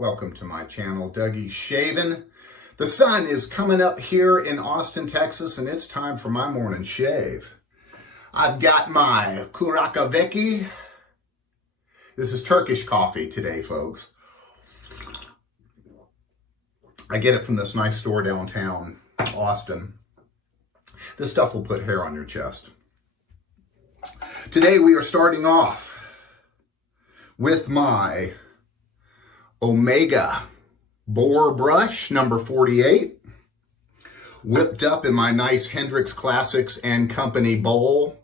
Welcome to my channel, Dougie's Shaving. The sun is coming up here in Austin, Texas, and it's time for my morning shave. I've got my Kurakaveki. This is Turkish coffee today, folks. I get it from this nice store downtown Austin. This stuff will put hair on your chest. Today we are starting off with my Omega boar brush, number 48, whipped up in my nice Hendrix Classics and Company bowl.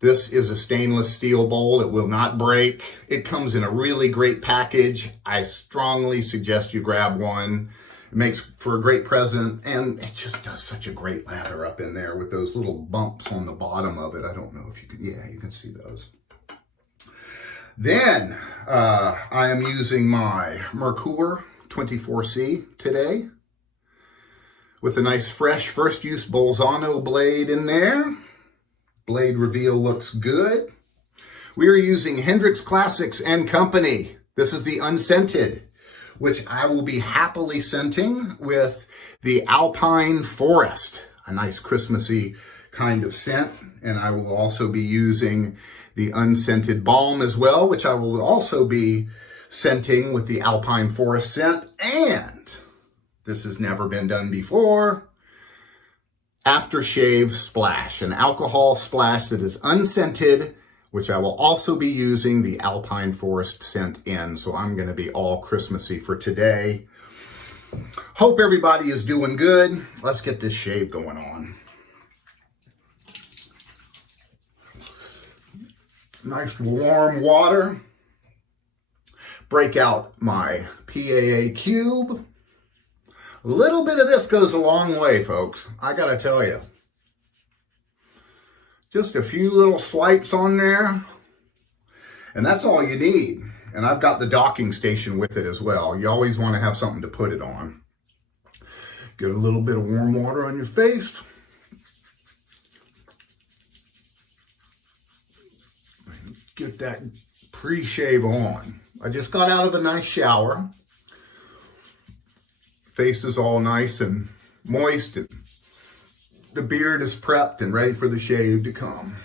This is a stainless steel bowl. It will not break. It comes in a really great package. I strongly suggest you grab one. It makes for a great present, and it just does such a great lather up in there with those little bumps on the bottom of it. I don't know if you can, yeah, you can see those. Then I am using my Merkur 24C today with a nice fresh first use Bolzano blade in there. Blade reveal looks good. We are using Hendrix Classics and Company. This is the Unscented, which I will be happily scenting with the Alpine Forest, a nice Christmassy kind of scent. And I will also be using the Unscented Balm as well, which I will also be scenting with the Alpine Forest scent. And this has never been done before, aftershave splash, an alcohol splash that is unscented, which I will also be using the Alpine Forest scent in. So I'm going to be all Christmassy for today. Hope everybody is doing good. Let's get this shave going on. Nice warm water. Break out my PAA cube. A little bit of this goes a long way, folks. I gotta tell you. Just a few little swipes on there, and that's all you need. And I've got the docking station with it as well. You always want to have something to put it on. Get a little bit of warm water on your face. Get that pre-shave on. I just got out of a nice shower. Face is all nice and moist, and the beard is prepped and ready for the shave to come.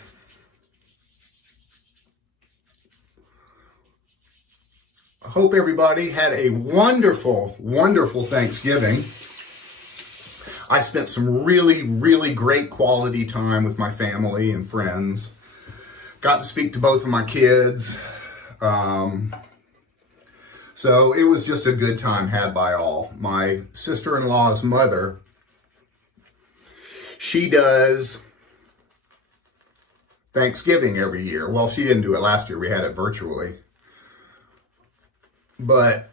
I hope everybody had a wonderful, wonderful Thanksgiving. I spent some really, really great quality time with my family and friends. Got to speak to both of my kids. So it was just a good time had by all. My sister-in-law's mother, she does Thanksgiving every year. Well, she didn't do it last year. We had it virtually. But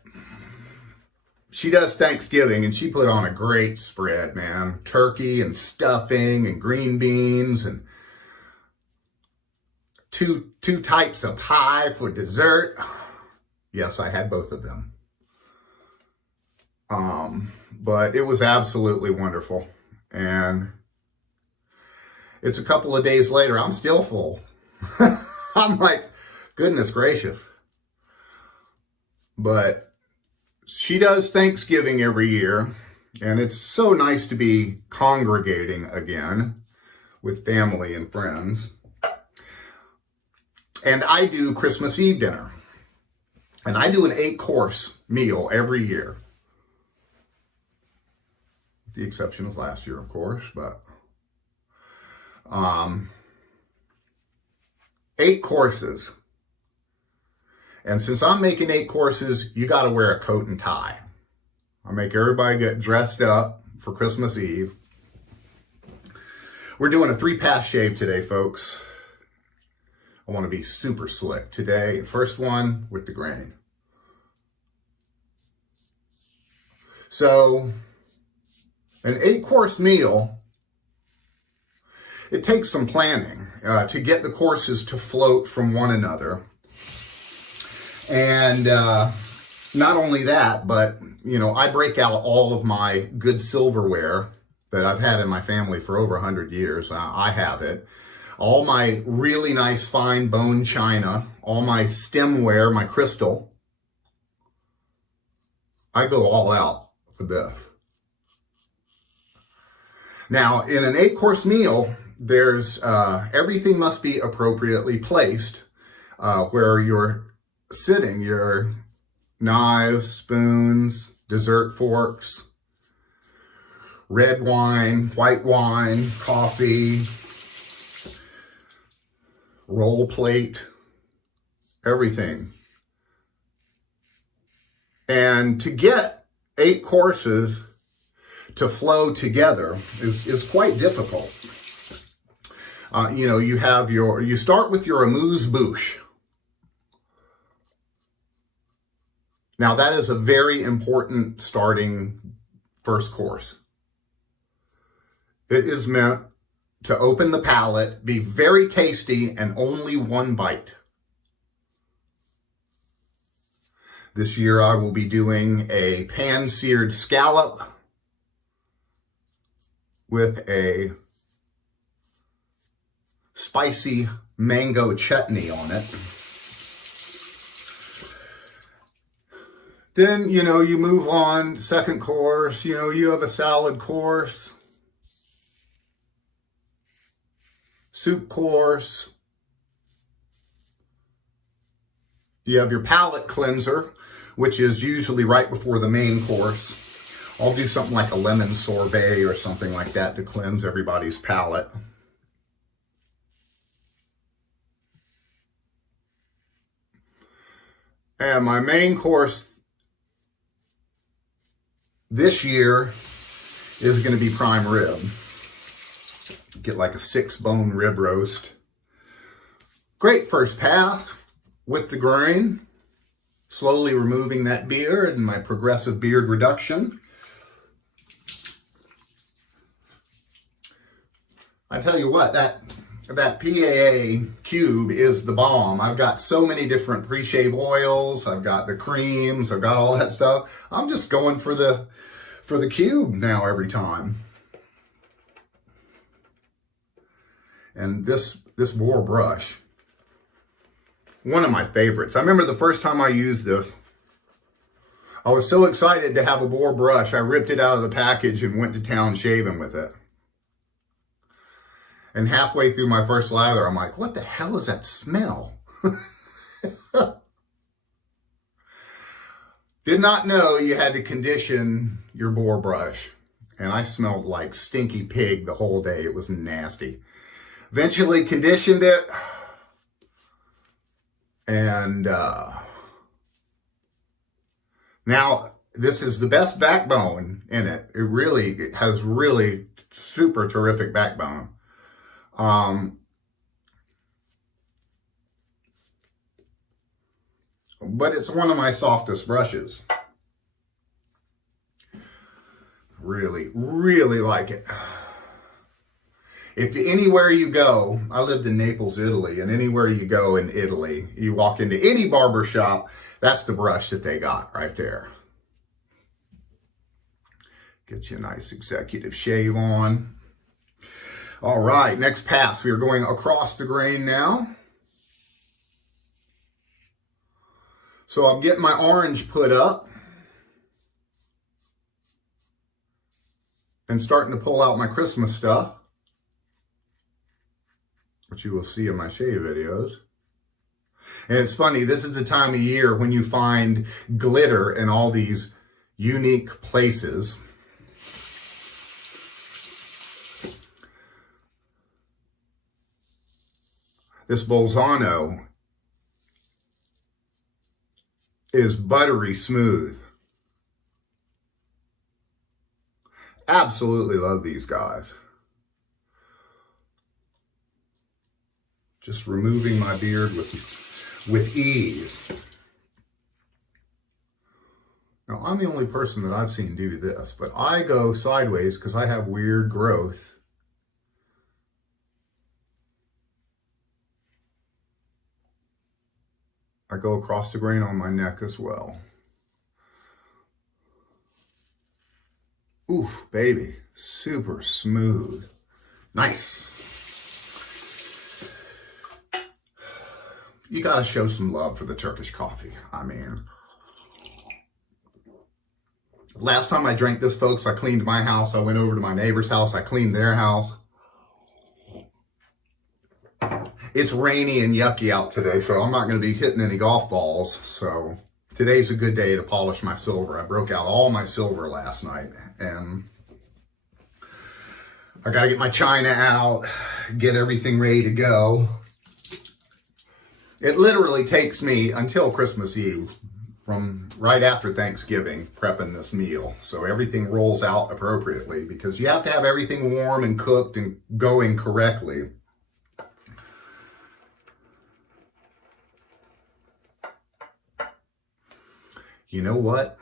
she does Thanksgiving, and she put on a great spread, man. Turkey and stuffing and green beans and two types of pie for dessert. Yes, I had both of them. But it was absolutely wonderful. And it's a couple of days later, I'm still full. I'm like, goodness gracious. But she does Thanksgiving every year, and it's so nice to be congregating again with family and friends. And I do Christmas Eve dinner. And I do an 8-course meal every year. With the exception of last year, of course, but 8 courses. And since I'm making 8 courses, you got to wear a coat and tie. I make everybody get dressed up for Christmas Eve. We're doing a 3-pass shave today, folks. I want to be super slick today. First one with the grain. So, an 8-course meal, it takes some planning to get the courses to float from one another. And not only that, but, you know, I break out all of my good silverware that I've had in my family for over 100 years. I have it. All my really nice fine bone china, all my stemware, my crystal, I go all out with this. Now, in an 8-course meal, there's everything must be appropriately placed where you're sitting. Your knives, spoons, dessert forks, red wine, white wine, coffee, roll plate, everything. And to get 8 courses to flow together is quite difficult. You start with your amuse-bouche. Now that is a very important starting first course. It is meant to open the palate, be very tasty, and only one bite. This year I will be doing a pan-seared scallop with a spicy mango chutney on it. Then, you move on, second course, you have a salad course, soup course. You have your palate cleanser, which is usually right before the main course. I'll do something like a lemon sorbet or something like that to cleanse everybody's palate. And my main course this year is going to be prime rib. Get like a 6-bone rib roast. Great first pass with the grain. Slowly removing that beard and my progressive beard reduction. I tell you what, that PAA cube is the bomb. I've got so many different pre-shave oils. I've got the creams. I've got all that stuff. I'm just going for the cube now every time. And this boar brush, one of my favorites. I remember the first time I used this, I was so excited to have a boar brush. I ripped it out of the package and went to town shaving with it. And halfway through my first lather, I'm like, what the hell is that smell? Did not know you had to condition your boar brush. And I smelled like stinky pig the whole day. It was nasty. Eventually conditioned it. And now this is the best backbone in it. It has really super terrific backbone. But it's one of my softest brushes. Really, really like it. If anywhere you go, I lived in Naples, Italy, and anywhere you go in Italy, you walk into any barber shop, that's the brush that they got right there. Get you a nice executive shave on. All right, next pass. We are going across the grain now. So I'm getting my orange put up and starting to pull out my Christmas stuff, which you will see in my shave videos. And it's funny, this is the time of year when you find glitter in all these unique places. This Bolzano is buttery smooth. Absolutely love these guys. Just removing my beard with ease. Now, I'm the only person that I've seen do this, but I go sideways because I have weird growth. I go across the grain on my neck as well. Oof, baby, super smooth. Nice. You gotta show some love for the Turkish coffee. I mean, Last time I drank this, folks, I cleaned my house. I went over to my neighbor's house. I cleaned their house. It's rainy and yucky out today, so I'm not going to be hitting any golf balls. So today's a good day to polish my silver. I broke out all my silver last night, and I got to get my china out, get everything ready to go. It literally takes me until Christmas Eve, from right after Thanksgiving, prepping this meal. So everything rolls out appropriately, because you have to have everything warm and cooked and going correctly. You know what?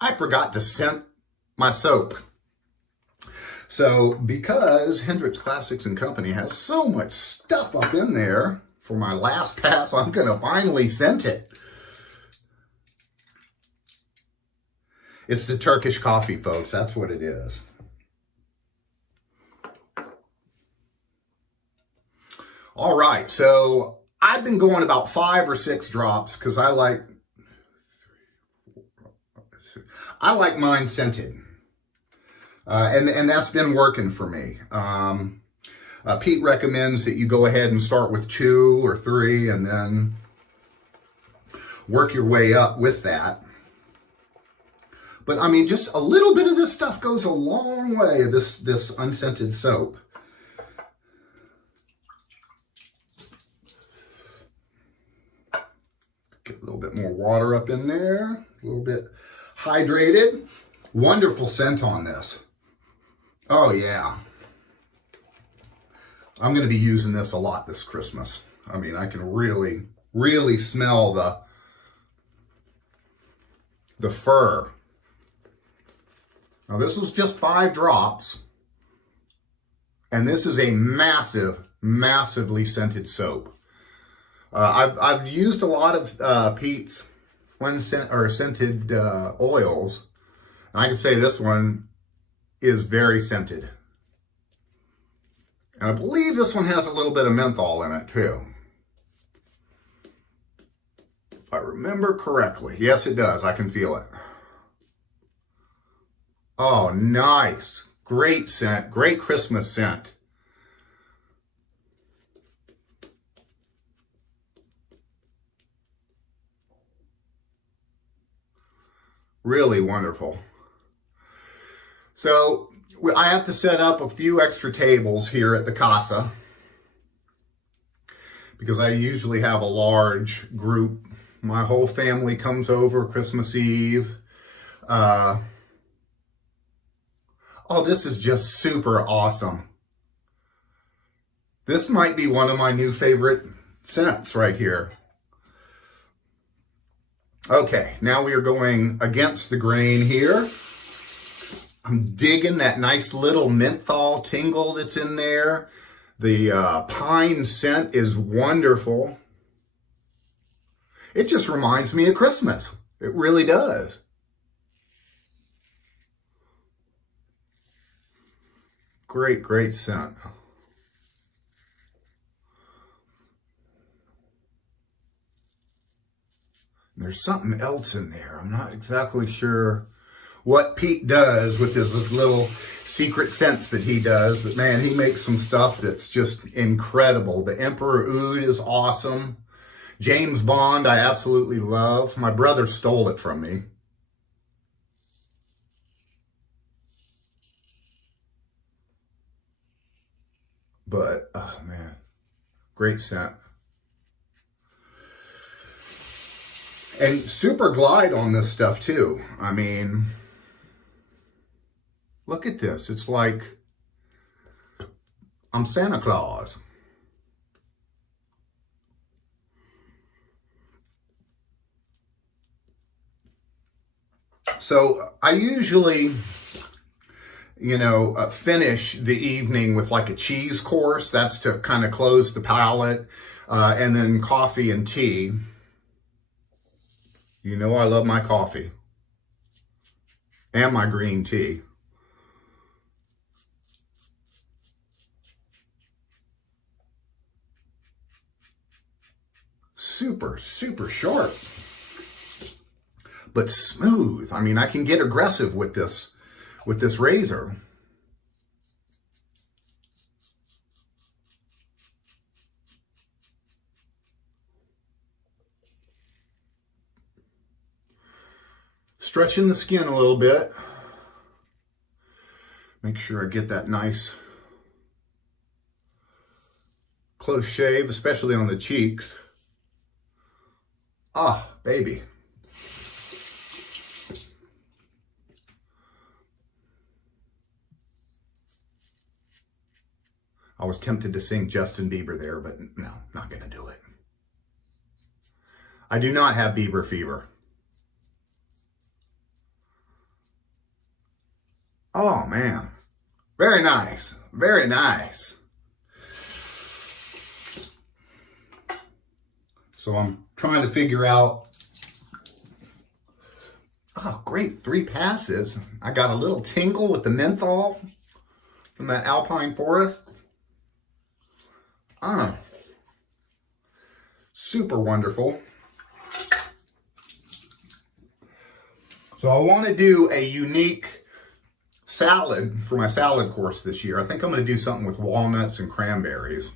I forgot to scent my soap. So because Hendrix Classics and Company has so much stuff up in there, for my last pass, I'm going to finally scent it. It's the Turkish coffee, folks. That's what it is. All right, so I've been going about 5 or 6 drops because I like mine scented. And that's been working for me. Pete recommends that you go ahead and start with 2 or 3 and then work your way up with that. But I mean, just a little bit of this stuff goes a long way, this unscented soap. Get a little bit more water up in there, a little bit hydrated. Wonderful scent on this. Oh yeah. I'm going to be using this a lot this Christmas. I mean, I can really, really smell the fir. Now, this was just 5 drops. And this is a massively scented soap. I've used a lot of Pete's scented oils. And I can say this one is very scented. And I believe this one has a little bit of menthol in it too. If I remember correctly. Yes, it does. I can feel it. Oh, nice. Great scent. Great Christmas scent. Really wonderful. So I have to set up a few extra tables here at the casa because I usually have a large group. My whole family comes over Christmas Eve. Oh, this is just super awesome. This might be one of my new favorite scents right here. Okay, now we are going against the grain here. I'm digging that nice little menthol tingle that's in there. The pine scent is wonderful. It just reminds me of Christmas. It really does. Great, great scent. There's something else in there. I'm not exactly sure what Pete does with his little secret scents that he does, but man, he makes some stuff that's just incredible. The Emperor Oud is awesome. James Bond, I absolutely love. My brother stole it from me. But, oh man, great scent. And super glide on this stuff too. I mean, look at this. It's like I'm Santa Claus. So I usually, finish the evening with like a cheese course. That's to kind of close the palate. And then coffee and tea. You know I love my coffee. And my green tea. Super, super short. but smooth. I mean, I can get aggressive with this razor. Stretching the skin a little bit. Make sure I get that nice close shave, especially on the cheeks. Ah, baby. I was tempted to sing Justin Bieber there, but no, not gonna do it. I do not have Bieber fever. Oh man, very nice, very nice. So I'm trying to figure out, oh great, 3 passes. I got a little tingle with the menthol from that Alpine forest. Super wonderful. So I want to do a unique salad for my salad course this year. I think I'm going to do something with walnuts and cranberries.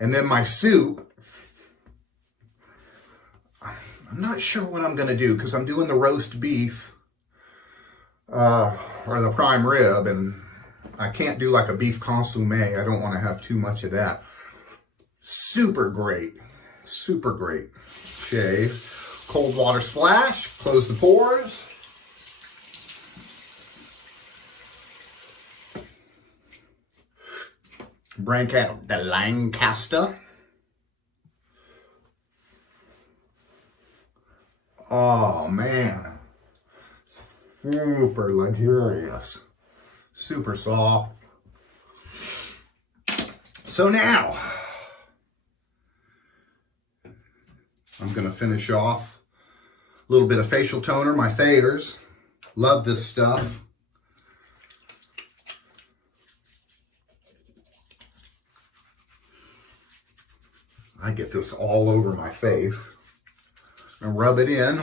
And then my soup, I'm not sure what I'm going to do because I'm doing the roast beef or the prime rib, and I can't do like a beef consomme. I don't want to have too much of that. Super great shave. Cold water splash, close the pores. Break out the Lancaster. Oh man, super luxurious, super soft. So now, I'm gonna finish off a little bit of facial toner, my Thayers. Love this stuff. I get this all over my face and rub it in.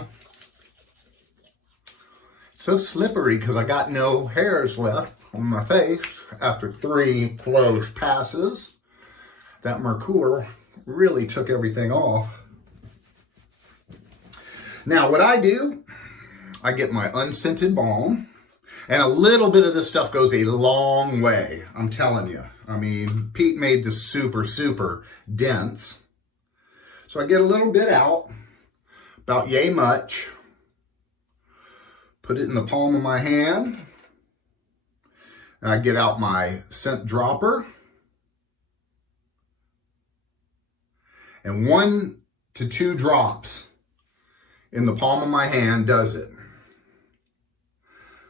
It's so slippery because I got no hairs left on my face after 3 close passes. That Merkur really took everything off. Now what I do, I get my unscented balm, and a little bit of this stuff goes a long way, I'm telling you. I mean, Pete made this super, super dense. So I get a little bit out, about yay much, put it in the palm of my hand, and I get out my scent dropper, and 1 to 2 drops in the palm of my hand does it.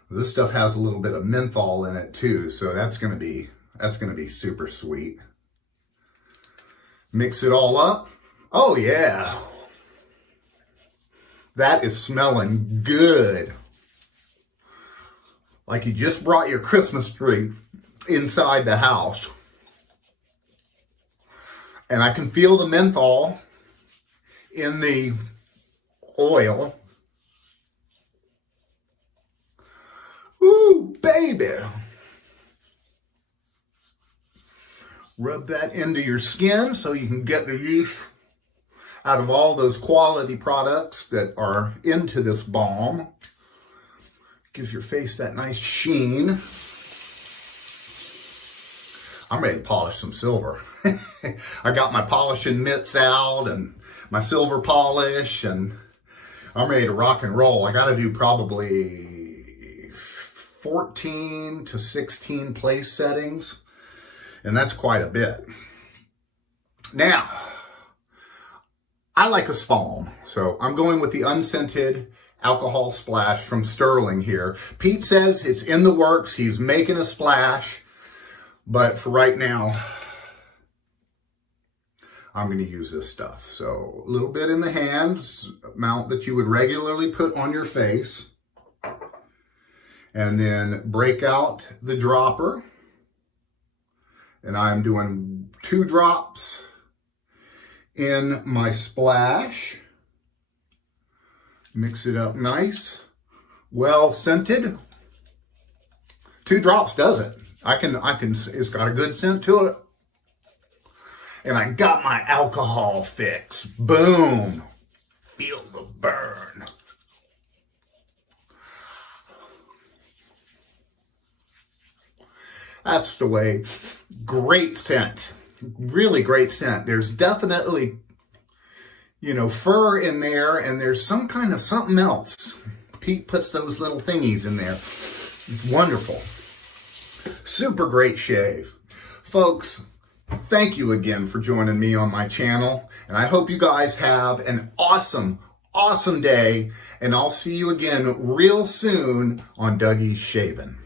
This stuff has a little bit of menthol in it too, so that's gonna be super sweet. Mix it all up. Oh yeah, that is smelling good. Like you just brought your Christmas tree inside the house. And I can feel the menthol in the oil. Ooh, baby. Rub that into your skin so you can get the use out of all those quality products that are into this balm. Gives your face that nice sheen. I'm ready to polish some silver. I got my polishing mitts out and my silver polish, and I'm ready to rock and roll. I got to do probably 14 to 16 place settings, and that's quite a bit. Now, I like a spalm, so I'm going with the unscented alcohol splash from Stirling here. Pete says it's in the works. He's making a splash, but for right now, I'm going to use this stuff. So a little bit in the hands, amount that you would regularly put on your face, and then break out the dropper. And I'm doing 2 drops in my splash. Mix it up nice. Well scented. 2 drops does it. It's got a good scent to it. And I got my alcohol fix. Boom. Feel the burn. That's the way. Great scent. Really great scent. There's definitely, fur in there, and there's some kind of something else. Pete puts those little thingies in there. It's wonderful. Super great shave. Folks, thank you again for joining me on my channel. And I hope you guys have an awesome, awesome day. And I'll see you again real soon on Dougie's Shaving.